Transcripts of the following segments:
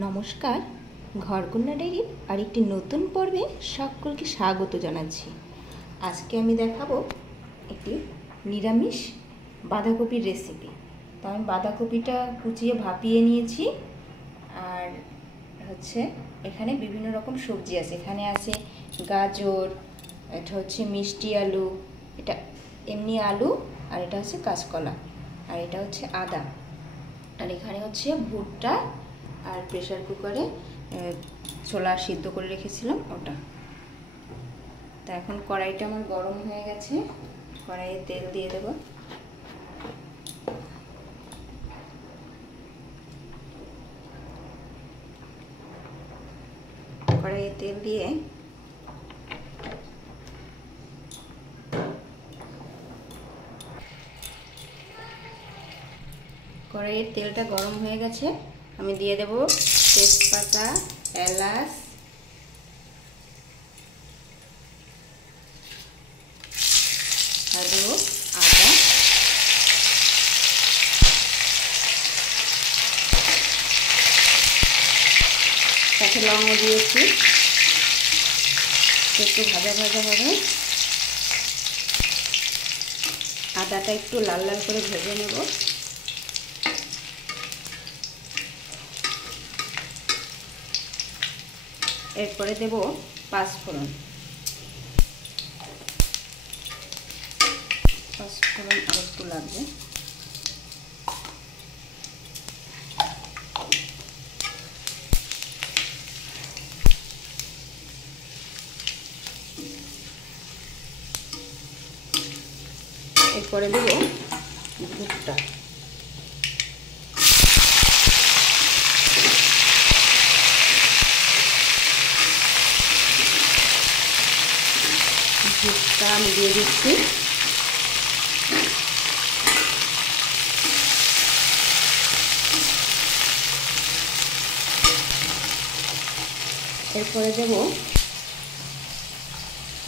নমস্কার, ঘরকন্যা ডায়েরির আরেকটি নতুন পর্বে সকলকে স্বাগত জানাচ্ছি। আজকে আমি দেখাবো একটি নিরামিষ বাঁধাকপির রেসিপি। তো আমি বাঁধাকপিটা কুচিয়ে ভাপিয়ে নিয়েছি, আর এখানে বিভিন্ন রকম সবজি আছে। এখানে আছে গাজর, এটা হচ্ছে মিষ্টি আলু, এটা এমনি আলু, আর এটা হচ্ছে কাঁচকলা, আর এটা হচ্ছে আদা, আর এখানে হচ্ছে ভুট্টা, আর প্রেসার কুকারে ছোলা সিদ্ধ করে রেখেছিলাম ওটা। তা এখন কড়াইটা আমার গরম হয়ে গেছে, কড়াইয়ে তেল দিয়ে দেব। কড়াইয়ে তেল দিয়ে কড়াইয়ের তেলটা গরম হয়ে গেছে, আমি দিয়ে দেব তেজপাতা, এলাচ, আর দেব আদা, সাথে লবঙ্গ দিয়েছি। একটু ভাজা ভাজা হবে, আদাটা একটু লাল লাল করে ভেজে নেব। এরপরে দেব পাঁচফোড়ন। পাঁচফোড়ন আর একটু লাগবে। এরপরে দেব ভুট্টা। ভুট্টা আমি দিয়ে দিচ্ছি। এরপরে দেব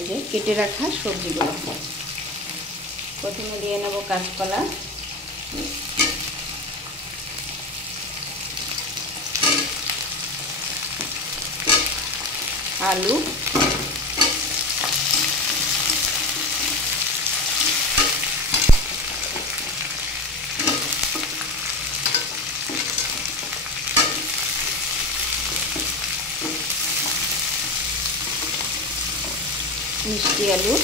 এই যে কেটে রাখা সবজিগুলো। প্রথমে দিয়ে নেব কাঁচকলা, আলু, মিষ্টি আলু,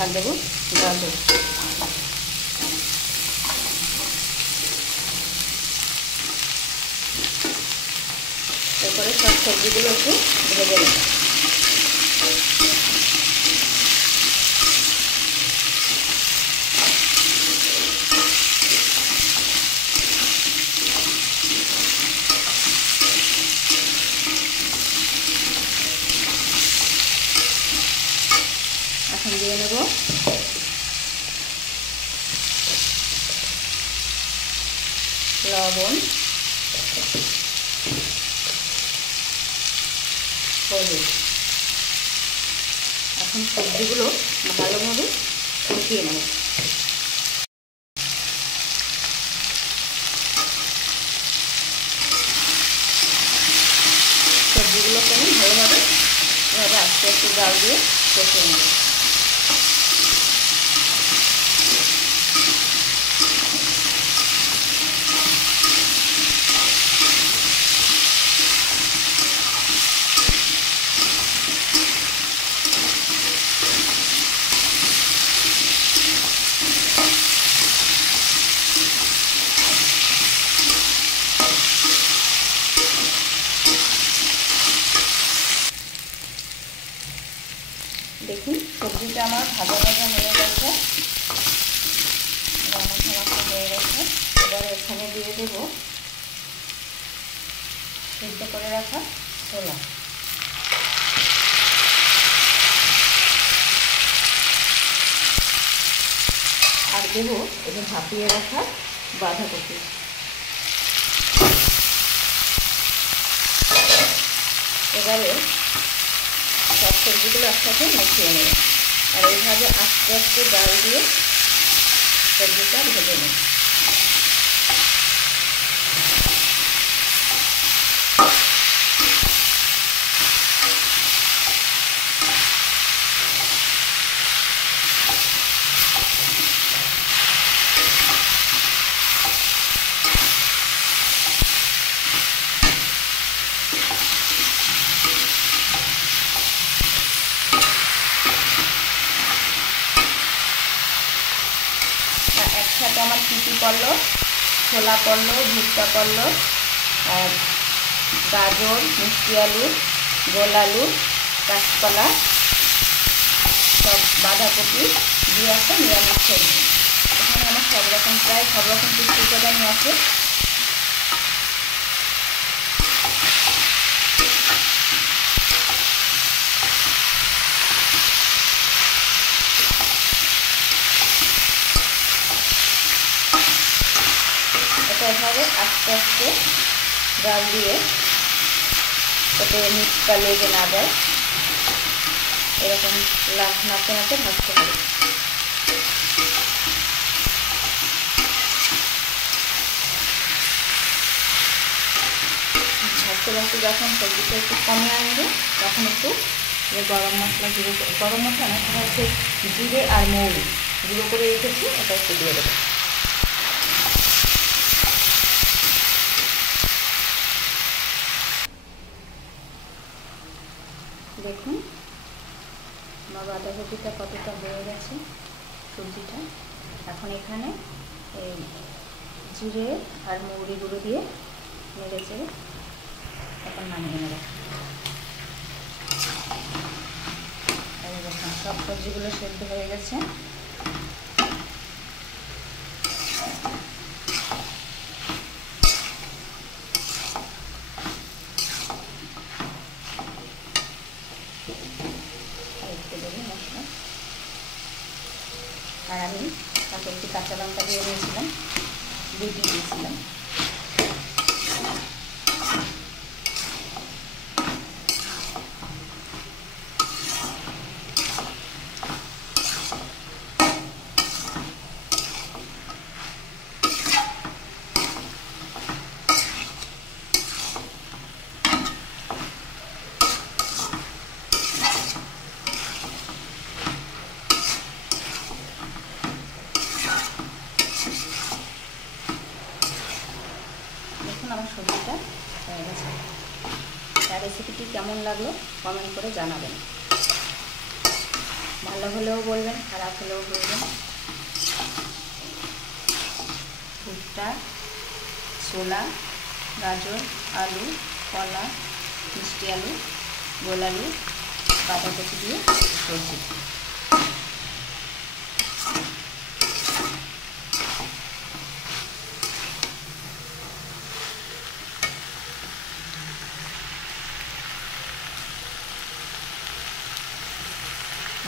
আর দেবো গাজর। এরপরে সব সবজিগুলো একটু ভেজে নেব। এখন দিয়ে নেব লবণ, হলুদ। এখন সবজিগুলো ভালোভাবে কষিয়ে নেব। সবজিগুলোকে আমি ভালোভাবে আস্তে আস্তে জাল দিয়ে কষিয়ে নেব। দেখুন সবজিটা আমার ভাজা ভাজা হয়ে গেছে, হয়ে গেছে। এবার এখানে দিয়ে দেব সিদ্ধ করে রাখা ছোলা, আর দেব এটা ভাপিয়ে রাখা বাঁধাকপি। এবারে সব সবজিগুলো একসাথে মিশিয়ে নেব, আর এইভাবে আস্তে আস্তে জাল দিয়ে সবজিটা ভেজে নেব। একসাথে আমার কী কী পড়লো, ছোলা পড়লো, ভুট্টা পড়লো, আর গাজর, মিষ্টি আলু, গোল আলু, কাঁচকলা, সব বাঁধাকপি দিয়ে একটা নিরামিষ সবজি। এখানে আমার প্রায় সব রকম পুষ্টি উপাদানই আছে। এটা এভাবে আস্তে আস্তে জাল দিয়ে যাতে নিচটা লেগে না যায় এরকম নাড়তে নাড়তে ভাজতে হবে। ভাজতে ভাজতে যখন সবজিটা একটু কমে আসবে তখন একটু গরম মশলা গরম মশলা না, সেটা হচ্ছে জিরে আর মৌরি গুঁড়ো করে রেখেছি, এটা একটু দিয়ে দেবো। দেখুন আমার বাঁধাকপিটা কতটা হয়ে গেছে সবজিটা। এখন এখানে এই জিরে আর মৌরি গুঁড়ো দিয়ে নেড়ে চেড়ে এখন নামিয়ে নেব। দেখুন সব সবজিগুলো সেদ্ধ হয়ে গেছে। মশলা আর আমি তাতে একটি কাঁচা লঙ্কা দিয়ে দিয়েছিলাম, রুটি দিয়েছিলাম। আমার সবজিটা হয়ে গেছে। তার রেসিপিটি কেমন লাগলো কমেন্ট করে জানাবেন। ভালো হলেও বলবেন, খারাপ হলেও বলবেন। ভুট্টা, ছোলা, গাজর, আলু, কলা, মিষ্টি আলু, গোল আলু, বাঁধাকপি দিয়ে সবজি।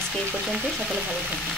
আজকে এই পর্যন্তই, সকলে ভালো থাকবেন।